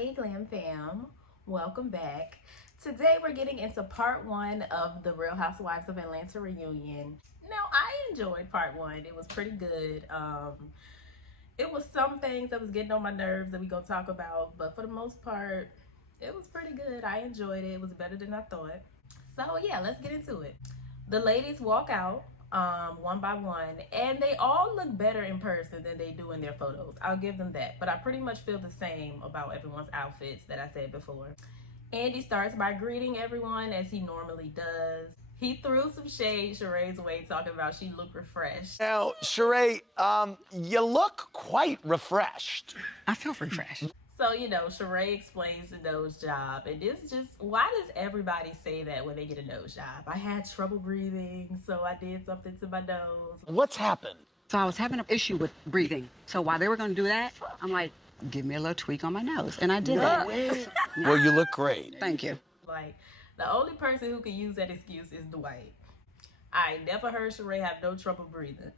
Hey Glam Fam, welcome back. Today we're getting into part one of the Real Housewives of Atlanta reunion. Now I enjoyed part one. It was pretty good. It was some things that was getting on my nerves that we gonna talk about, but for the most part, it was pretty good. I enjoyed it. It was better than I thought. So yeah, let's get into it. The ladies walk out one by one, and they all look better in person than they do in their photos. I'll give them that, but I pretty much feel the same about everyone's outfits that I said before. Andy starts by greeting everyone as he normally does. He threw some shade Sheree's way, talking about she looked refreshed. Now, Sheree, you look quite refreshed. I feel refreshed. So, Sheree explains the nose job. And this just, why does everybody say that when they get a nose job? I had trouble breathing, so I did something to my nose. What's happened? So I was having an issue with breathing. So while they were going to do that, I'm like, give me a little tweak on my nose. And I did that. Well, you look great. Thank you. Like, the only person who can use that excuse is Dwight. I never heard Sheree have no trouble breathing.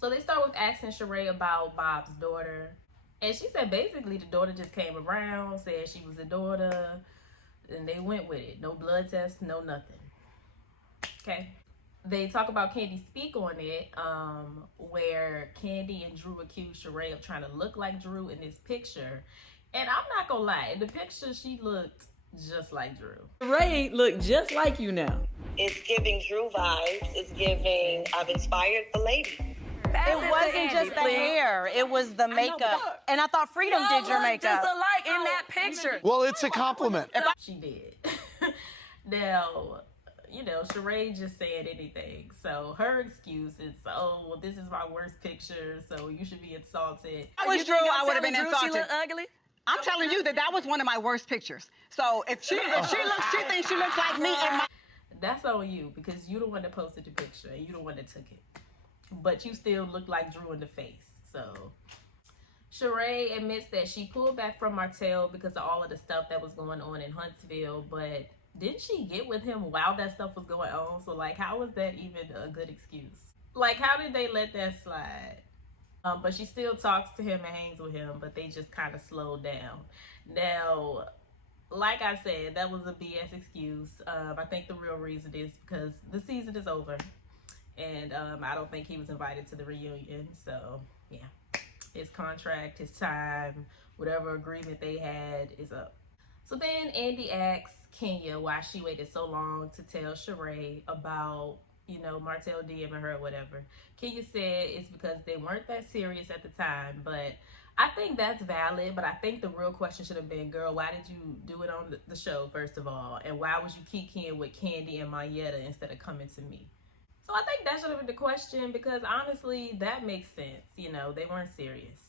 So they start with asking Sheree about Bob's daughter. And she said basically the daughter just came around, said she was the daughter, and they went with it. No blood test, no nothing. Okay. They talk about Kandi speak on it, where Kandi and Drew accused Sheree of trying to look like Drew in this picture. And I'm not gonna lie, in the picture she looked just like Drew. Sheree look just like you now. It's giving Drew vibes. It's giving, I've inspired the lady. It wasn't just the hair, it was the makeup. And I thought Freedom did your makeup. Just alike in that picture. Well, it's a compliment. She did. Now, Sheree just said anything. So her excuse is, oh, well, this is my worst picture, so you should be insulted. If I was Drew, I would have been insulted. She look ugly? I'm telling you that was one of my worst pictures. So if she thinks she looks like me in my... That's on you, because you the one that posted the picture and you the one that took it. But you still look like Drew in the face. So Sheree admits that she pulled back from Martel because of all of the stuff that was going on in Huntsville, but didn't she get with him while that stuff was going on? So like, how was that even a good excuse? Like, how did they let that slide? But she still talks to him and hangs with him, but they just kind of slowed down. Now, like I said, that was a BS excuse. I think the real reason is because the season is over. And I don't think he was invited to the reunion. So, yeah. His contract, his time, whatever agreement they had is up. So then Andy asks Kenya why she waited so long to tell Sheree about, Martel DMing her or whatever. Kenya said it's because they weren't that serious at the time. But I think that's valid. But I think the real question should have been, girl, why did you do it on the show, first of all? And why was you kikiing with Kandi and Mayetta instead of coming to me? So I think that should have been the question, because honestly, that makes sense. They weren't serious.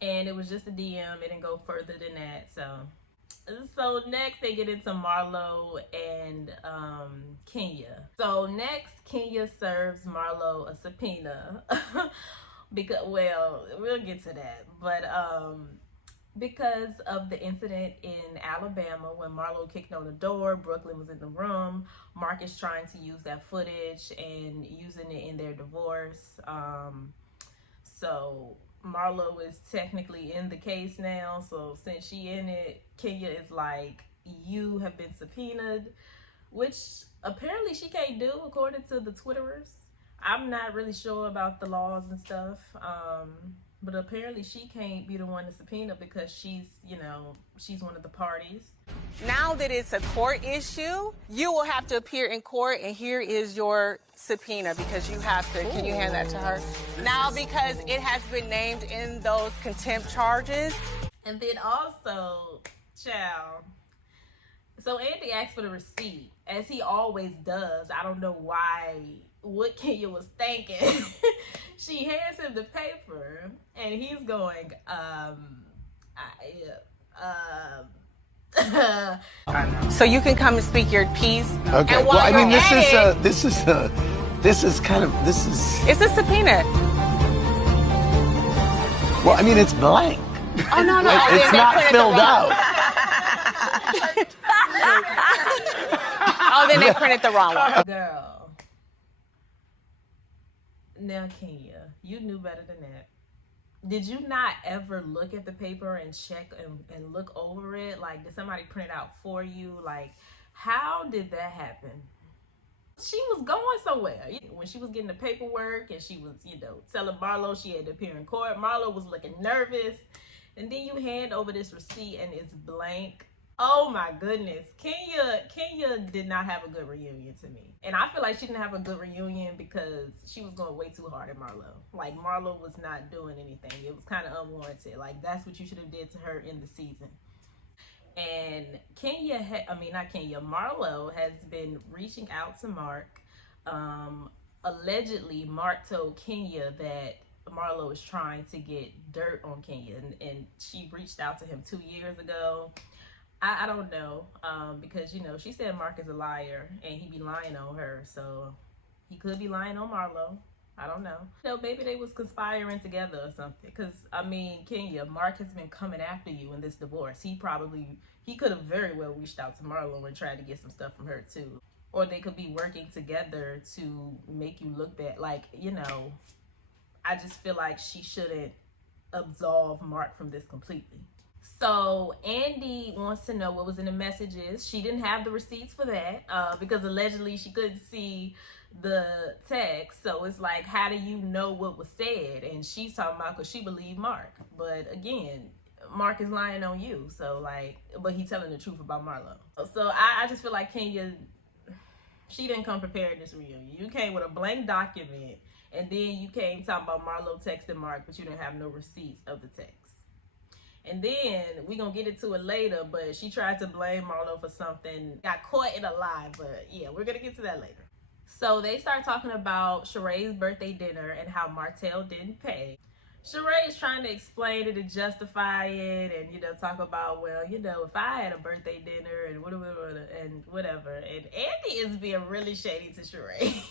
And it was just a DM. It didn't go further than that. So next they get into Marlo and Kenya. So next, Kenya serves Marlo a subpoena. Because, well, we'll get to that. But because of the incident in Alabama when Marlo kicked on the door, Brooklyn was in the room. Mark is trying to use that footage and using it in their divorce. So Marlo is technically in the case now. So since she in it, Kenya is like, you have been subpoenaed, which apparently she can't do according to the Twitterers. I'm not really sure about the laws and stuff. But apparently she can't be the one to subpoena because she's one of the parties. Now that it's a court issue, you will have to appear in court, and here is your subpoena because you have to. Can you hand that to her? Now, because it has been named in those contempt charges. And then also, child, so Andy asked for the receipt, as he always does. I don't know what Kenya was thinking. She hands him the paper, and he's going, So you can come and speak your piece. Okay. And Well, I mean, this is It's a subpoena. Well, I mean, it's blank. Oh, no. It's not filled out. Oh, then they printed the wrong one. Girl. Now, Kenya, you knew better than that. Did you not ever look at the paper and check and look over it? Like, did somebody print it out for you? Like, how did that happen? She was going somewhere. When she was getting the paperwork and she was, telling Marlo she had to appear in court, Marlo was looking nervous. And then you hand over this receipt and it's blank. Oh my goodness. Kenya did not have a good reunion to me. And I feel like she didn't have a good reunion because she was going way too hard at Marlo. Like, Marlo was not doing anything. It was kind of unwarranted. Like, that's what you should have did to her in the season. And Marlo has been reaching out to Mark. Allegedly, Mark told Kenya that Marlo is trying to get dirt on Kenya, and she reached out to him 2 years ago. I don't know, because, she said Mark is a liar, and he be lying on her, so he could be lying on Marlo. I don't know. Maybe they was conspiring together or something. Because, Kenya, Mark has been coming after you in this divorce. He could have very well reached out to Marlo and tried to get some stuff from her, too. Or they could be working together to make you look bad. Like, I just feel like she shouldn't absolve Mark from this completely. So Andy wants to know what was in the messages. She didn't have the receipts for that because allegedly she couldn't see the text. So it's like, how do you know what was said? And she's talking about because she believed Mark. But again, Mark is lying on you. So but he's telling the truth about Marlo. So I just feel like Kenya, she didn't come prepared in this reunion. You came with a blank document, and then you came talking about Marlo texting Mark, but you didn't have no receipts of the text. And then we gonna get into it later, but she tried to blame Marlo for something, got caught in a lie, but yeah, we're gonna get to that later. So they start talking about Sheree's birthday dinner and how Martel didn't pay. Sheree is trying to explain it and justify it and, talk about, well, if I had a birthday dinner and whatever. And Andy is being really shady to Sheree.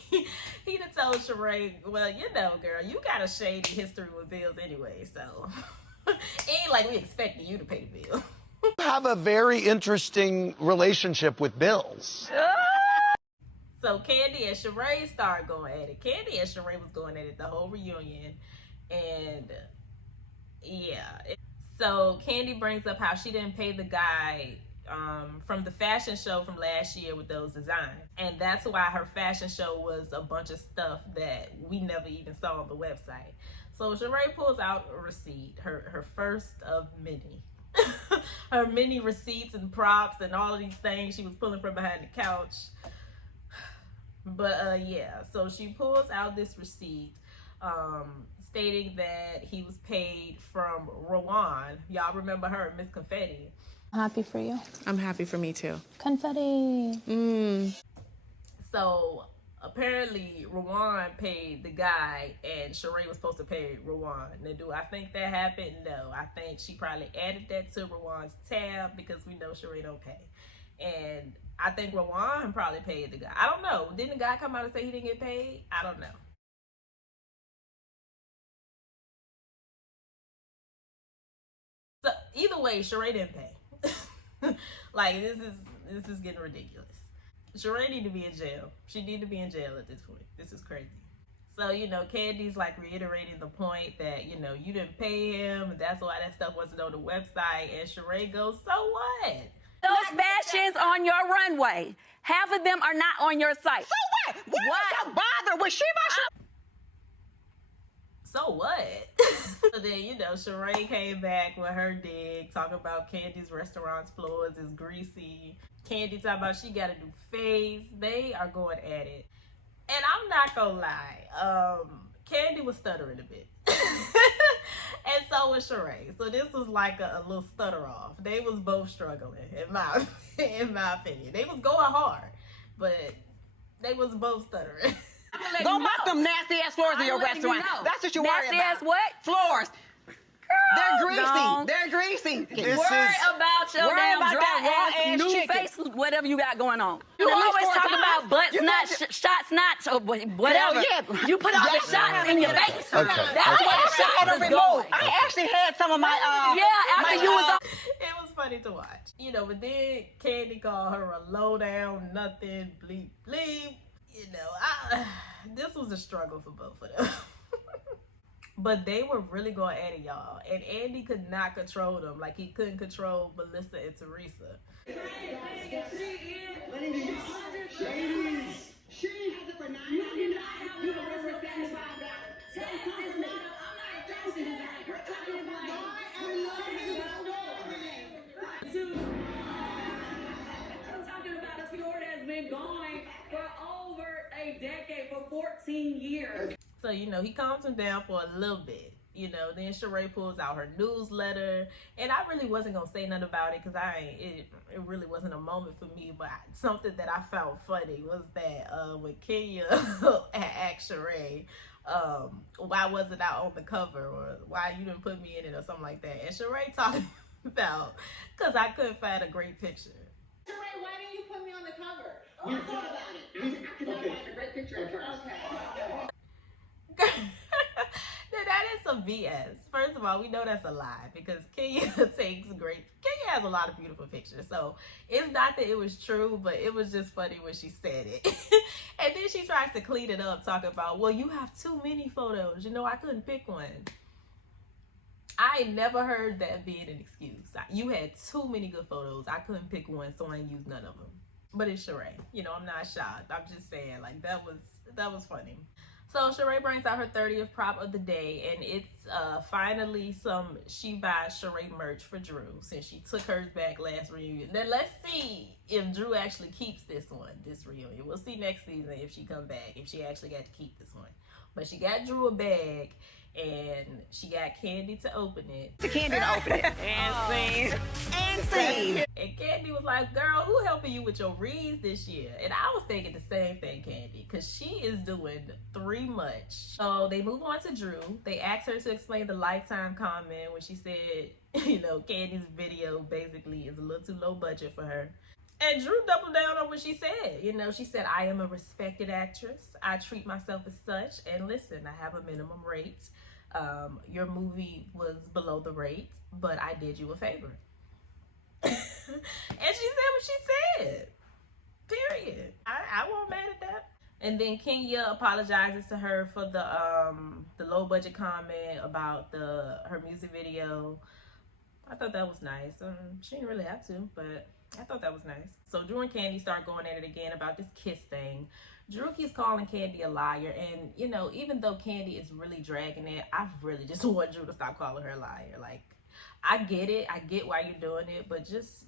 He done told Sheree, well, girl, you got a shady history with bills anyway, so it ain't like we expecting you to pay the bill. You have a very interesting relationship with bills. So Kandi and Sheree started going at it. Kandi and Sheree was going at it the whole reunion. And yeah, so Kandi brings up how she didn't pay the guy from the fashion show from last year with those designs, and that's why her fashion show was a bunch of stuff that we never even saw on the website. So Sheree pulls out a receipt, her first of many, her many receipts and props and all of these things she was pulling from behind the couch. But yeah, so she pulls out this receipt stating that he was paid from RHOA. Y'all remember her, Miss Confetti. I'm happy for you. I'm happy for me too. Confetti. So apparently RHOA paid the guy and Sheree was supposed to pay RHOA. Now, do I think that happened? No. I think she probably added that to RHOA's tab because we know Sheree don't pay. And I think RHOA probably paid the guy. I don't know. Didn't the guy come out and say he didn't get paid? I don't know. So either way, Sheree didn't pay. Like, this is getting ridiculous. Sheree need to be in jail. She need to be in jail at this point. This is crazy. So, Kandi's like reiterating the point that, you didn't pay him, and that's why that stuff wasn't on the website. And Sheree goes, so what? Those fashions on your runway, half of them are not on your site. So what? What's the bother? Was she So what? So then, Sheree came back with her dig, talking about Kandi's restaurant's floors is greasy. Kandi talking about she got a new face. They are going at it. And I'm not gonna lie, Kandi was stuttering a bit. And so was Sheree. So this was like a little stutter off. They was both struggling, in my opinion. They was going hard, but they was both stuttering. Go mop them nasty ass floors in your restaurant. That's what you worry about. Nasty ass what? Floors. They're greasy. Gone. They're greasy. Worry about your damn dry ass new chicken. face, whatever you got going on. You at least always 4 talk times. about butts, You not got shots, not or whatever. Yeah. You put all the shots in your face. That's where the shots is going. I actually had some of my After you was on. It was funny to watch. But then Kandi called her a low down, nothing, bleep, bleep. This was a struggle for both of them. But they were really going at it, y'all. And Andy could not control them. Like, he couldn't control Melissa and Teresa. Been going for over a decade, for 14 years. So, you know, he calms him down for a little bit. You know, then Sheree pulls out her newsletter, and I really wasn't gonna say nothing about it because it really wasn't a moment for me. But something that I found funny was that when Kenya had asked Sheree, why wasn't I on the cover, or why you didn't put me in it, or something like that, and Sheree talking about because I couldn't find a great picture. Sheree, why didn't you put me on the cover? Oh, I thought about it. Because I got a great picture at first. Okay. Now, that is some BS. First of all, we know that's a lie because Kenya Kenya has a lot of beautiful pictures. So it's not that it was true, but it was just funny when she said it. And then she tries to clean it up, talking about, well, you have too many photos. You know, I couldn't pick one. I never heard that being an excuse. You had too many good photos. I couldn't pick one, so I ain't used none of them. But it's Sheree. You know, I'm not shocked. I'm just saying, like, that was funny. So Sheree brings out her 30th prop of the day, and it's finally some She Buys Sheree merch for Drew, since she took hers back last reunion. Then let's see if Drew actually keeps this reunion. We'll see next season if she comes back, if she actually got to keep this one. But she got Drew a bag, and she got Kandi to open it. The Kandi to open it. And scene. And Kandi was like, girl, who helping you with your reads this year? And I was thinking the same thing, Kandi, because she is doing 3 much. So they move on to Drew. They asked her to explain the Lifetime comment when she said, you know, Kandi's video basically is a little too low budget for her. And Drew doubled down on what she said. You know, she said, I am a respected actress. I treat myself as such. And listen, I have a minimum rate. Your movie was below the rate, but I did you a favor. And she said what she said. Period. I wasn't mad at that. And then Kenya apologizes to her for the low budget comment about her music video. I thought that was nice. She didn't really have to, but I thought that was nice. So Drew and Kandi start going at it again about this kiss thing. Drew keeps calling Kandi a liar, and you know, even though Kandi is really dragging it, I really just want Drew to stop calling her a liar. Like, I get it, I get why you're doing it, but just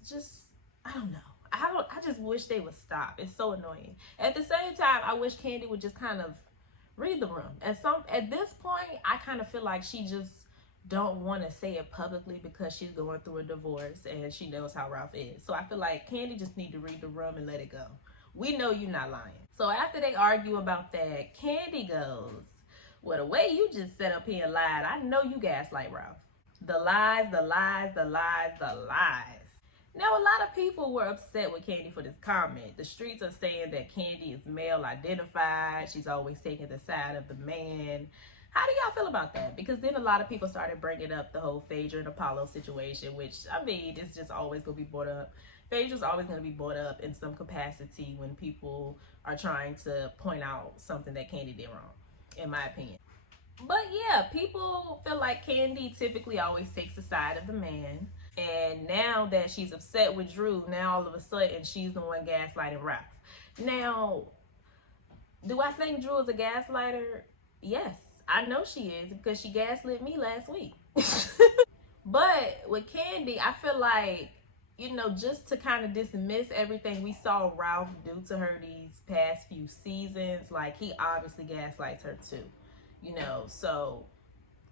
I don't know. I just wish they would stop. It's so annoying. At the same time, I wish Kandi would just kind of read the room. At this point, I kind of feel like she just don't want to say it publicly because she's going through a divorce and she knows how Ralph is. So I feel like Kandi just need to read the room and let it go. We know you're not lying. So after they argue about that, Kandi goes, well, the way you just sat up here and lied, I know you gaslight Ralph. The lies, the lies, the lies, the lies. Now, a lot of people were upset with Kandi for this comment. The streets are saying that Kandi is male identified. She's always taking the side of the man. How do y'all feel about that? Because then a lot of people started bringing up the whole Phaedra and Apollo situation, which, I mean, it's just always going to be brought up. Phaedra's always going to be brought up in some capacity when people are trying to point out something that Kandi did wrong, in my opinion. But yeah, people feel like Kandi typically always takes the side of the man. And now that she's upset with Drew, now all of a sudden she's the one gaslighting Ralph. Now, do I think Drew is a gaslighter? Yes, I know she is because she gaslit me last week. But with Kandi, I feel like, you know, just to kind of dismiss everything we saw Ralph do to her these past few seasons, like, he obviously gaslights her too, you know. So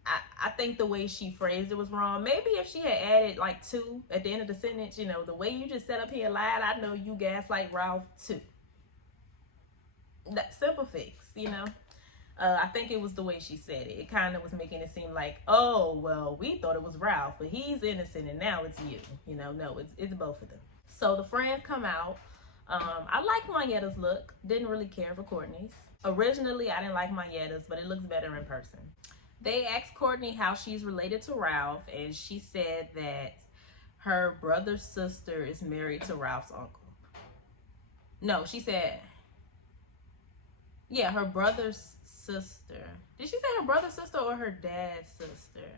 I think the way she phrased it was wrong. Maybe if she had added like 2 at the end of the sentence, you know, the way you just sat up here and lied, I know you gaslight Ralph too. That simple fix, you know. I think it was the way she said it. It kind of was making it seem like, oh, well, we thought it was Ralph, but he's innocent and now it's you. You know, no, it's both of them. So the friends come out. I like Manietta's look. Didn't really care for Courtney's. Originally, I didn't like Manietta's, but it looks better in person. They asked Courtney how she's related to Ralph, and she said that her brother's sister is married to Ralph's uncle. No, she said, yeah, her brother's sister. Did she say her brother's sister or her dad's sister?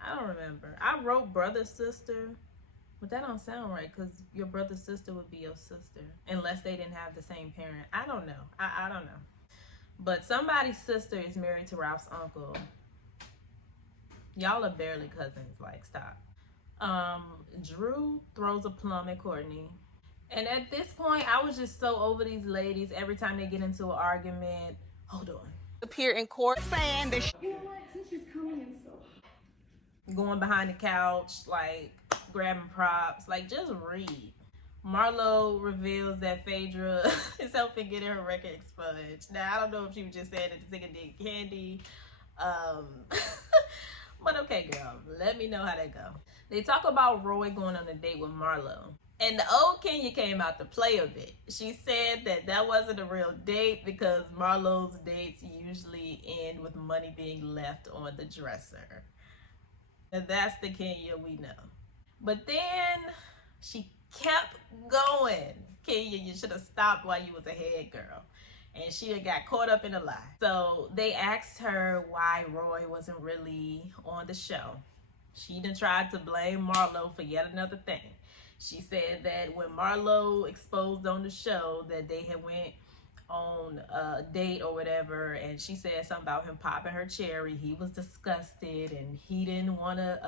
I don't remember. I wrote brother's sister, but that don't sound right because your brother's sister would be your sister unless they didn't have the same parent. I don't know. I don't know. But somebody's sister is married to Ralph's uncle. Y'all are barely cousins. Like, stop. Drew throws a plum at Courtney. And at this point, I was just so over these ladies. Every time they get into an argument, hold on. Appear in court. Saying that You know what? Since she's coming in so Going behind the couch, like grabbing props, like just read. Marlo reveals that Phaedra is helping get her record expunged. Now, I don't know if she was just saying that the singer did Kandi. But okay, girl, let me know how that go. They talk about RHOA going on a date with Marlo. And the old Kenya came out to play a bit. She said that wasn't a real date because Marlo's dates usually end with money being left on the dresser. And that's the Kenya we know. But then she kept going. Kenya, you should have stopped while you was a head girl. And she had got caught up in a lie. So they asked her why RHOA wasn't really on the show. She done tried to blame Marlo for yet another thing. She said that when Marlo exposed on the show that they had went on a date or whatever, and she said something about him popping her cherry, he was disgusted and he didn't want to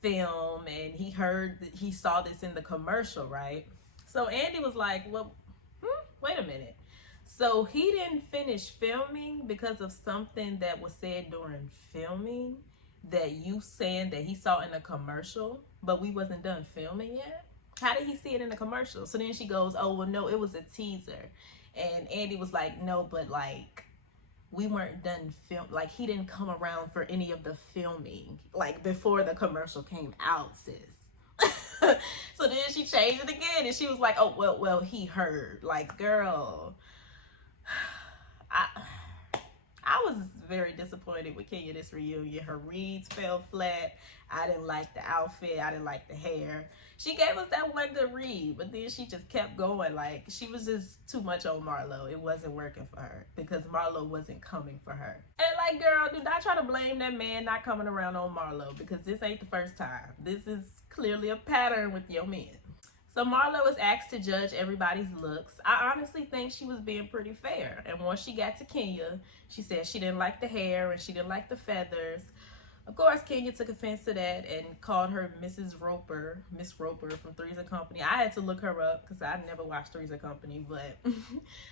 film, and he saw this in the commercial, right? So Andy was like, well, wait a minute. So he didn't finish filming because of something that was said during filming that you saying that he saw in a commercial, but we wasn't done filming yet? How did he see it in the commercial? So then she goes, oh, well, no, it was a teaser. And Andy was like, no, but like, we weren't done film. Like, he didn't come around for any of the filming, like before the commercial came out, sis. So then she changed it again and she was like, oh, well, he heard. Like, girl, I was very disappointed with Kenya this reunion. Her reads fell flat. I didn't like the outfit. I didn't like the hair. She gave us that one good read, but then she just kept going. Like, she was just too much on Marlo. It wasn't working for her because Marlo wasn't coming for her. And like, girl, do not try to blame that man not coming around on Marlo because this ain't the first time. This is clearly a pattern with your men. So Marlo was asked to judge everybody's looks. I honestly think she was being pretty fair. And once she got to Kenya, she said she didn't like the hair and she didn't like the feathers. Of course, Kenya took offense to that and called her Miss Roper from Three's and Company. I had to look her up because I never watched Three's and Company, but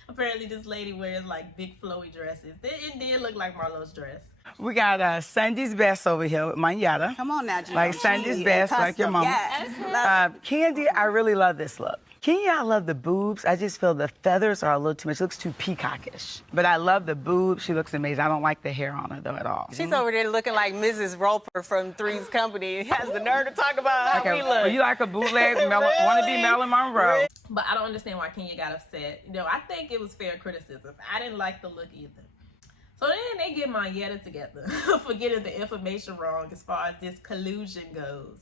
apparently this lady wears like big flowy dresses. It did look like Marlo's dress. We got Sunday's Best over here with Manjada. Come on now, Gina. Like Sunday's Best, like your mama. Yes. Kandi, I really love this look. Kenya, I love the boobs. I just feel the feathers are a little too much. It looks too peacockish. But I love the boobs. She looks amazing. I don't like the hair on her, though, at all. She's over there looking like Mrs. Roper from Three's Company. Has the nerve to talk about how we look. Well, you like a bootleg, wannabe Marilyn Monroe. But I don't understand why Kenya got upset. You know, I think it was fair criticism. I didn't like the look either. So then they get Manjada together for getting the information wrong as far as this collusion goes.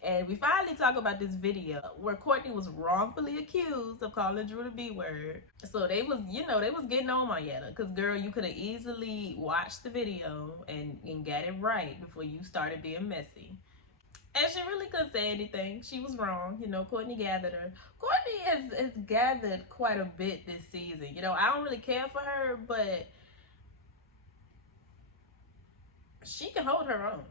And we finally talk about this video where Courtney was wrongfully accused of calling Drew the B word. So they was, you know, they was getting on Manjada. Because, girl, you could have easily watched the video and got it right before you started being messy. And she really couldn't say anything. She was wrong. You know, Courtney gathered her. Courtney has gathered quite a bit this season. You know, I don't really care for her, but she can hold her own.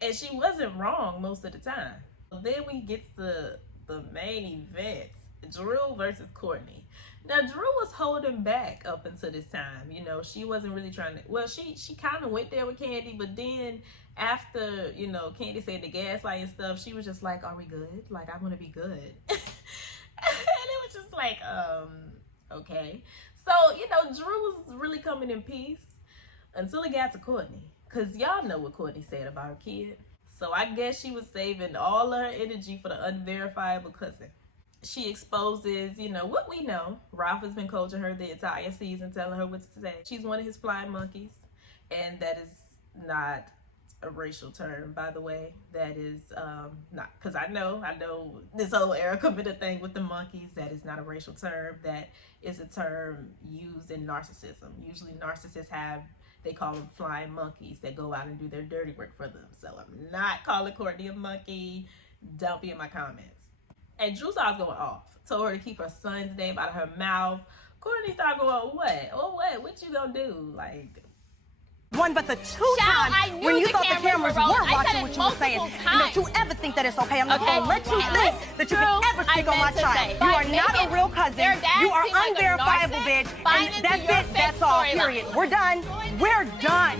And she wasn't wrong most of the time. Then we get to the main event, Drew versus Courtney. Now, Drew was holding back up until this time. You know, she wasn't really trying to, well, she kind of went there with Kandi, but then after, you know, Kandi said the gaslighting stuff, she was just like, are we good? Like, I want to be good. And it was just like, okay. So, you know, Drew was really coming in peace until it got to Courtney. Because y'all know what Courtney said about her kid. So I guess she was saving all of her energy for the unverifiable cousin. She exposes, you know, what we know. Ralph has been coaching her the entire season, telling her what to say. She's one of his flying monkeys. And that is not a racial term, by the way. That is not, because I know this whole Erica Mena thing with the monkeys, that is not a racial term. That is a term used in narcissism. Usually narcissists they call them flying monkeys that go out and do their dirty work for them. So I'm not calling Courtney a monkey. Don't be in my comments. And Drew starts going off. Told her to keep her son's name out of her mouth. Courtney started going, what? Oh, what? What you gonna do? Like, one but the two times when you thought the cameras were watching what you were saying. And don't you ever think that it's okay. I'm not going to let you think that you can ever speak on my child. You are not a real cousin. You are unverifiable, bitch. And that's it. That's all, period. We're done. We're done.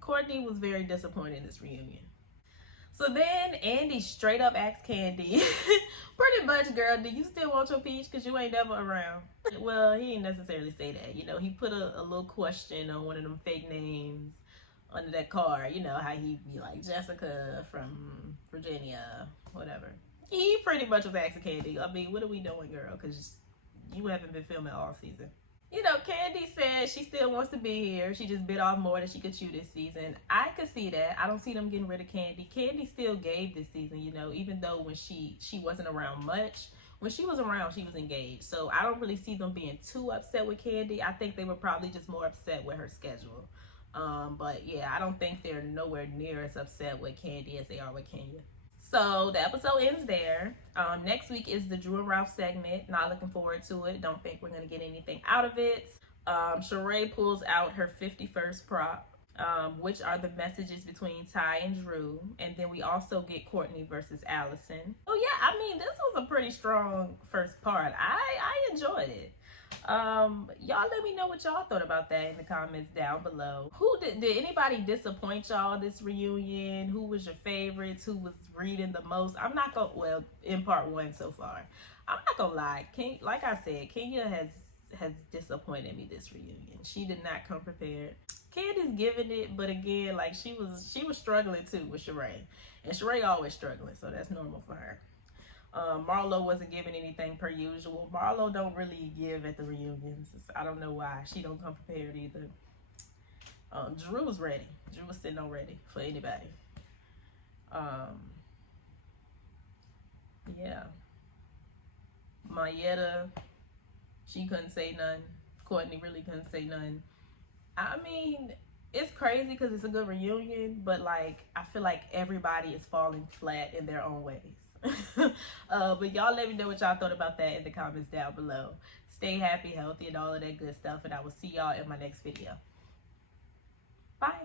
Courtney was very disappointed in this reunion. So then Andy straight up asked Kandi, pretty much, girl, do you still want your peach because you ain't never around? Well, he didn't necessarily say that. You know, he put a little question on one of them fake names under that card. You know, how he'd be like, Jessica from Virginia, whatever. He pretty much was asking Kandi, I mean, what are we doing, girl? Because you haven't been filming all season. You know, Kandi said she still wants to be here. She just bit off more than she could chew this season. I could see that. I don't see them getting rid of Kandi. Kandi still gave this season, you know, even though when she wasn't around much. When she was around, she was engaged. So I don't really see them being too upset with Kandi. I think they were probably just more upset with her schedule. But yeah, I don't think they're nowhere near as upset with Kandi as they are with Kenya. So the episode ends there. Next week is the Drew and Ralph segment. Not looking forward to it. Don't think we're going to get anything out of it. Sheree pulls out her 51st prop, which are the messages between Ty and Drew. And then we also get Courtney versus Allison. Oh yeah, I mean, this was a pretty strong first part. I enjoyed it. Y'all let me know what y'all thought about that in the comments down below. Did anybody disappoint y'all this reunion? Who was your favorites? Who was reading the most? I'm not gonna, well, in part one so far, I'm not gonna lie, like I said, Kenya has disappointed me this reunion. She did not come prepared. Kandi's giving it, but again, like she was struggling too with Sheree, and Sheree always struggling, so that's normal for her. Marlo wasn't giving anything per usual. Marlo don't really give at the reunions. I don't know why. She don't come prepared either. Drew was ready. Drew was sitting on ready for anybody. Yeah. Mayetta, she couldn't say none. Courtney really couldn't say none. I mean, it's crazy because it's a good reunion, but like, I feel like everybody is falling flat in their own ways. But y'all let me know what y'all thought about that in the comments down below. Stay happy, healthy, and all of that good stuff, and I will see y'all in my next video. Bye.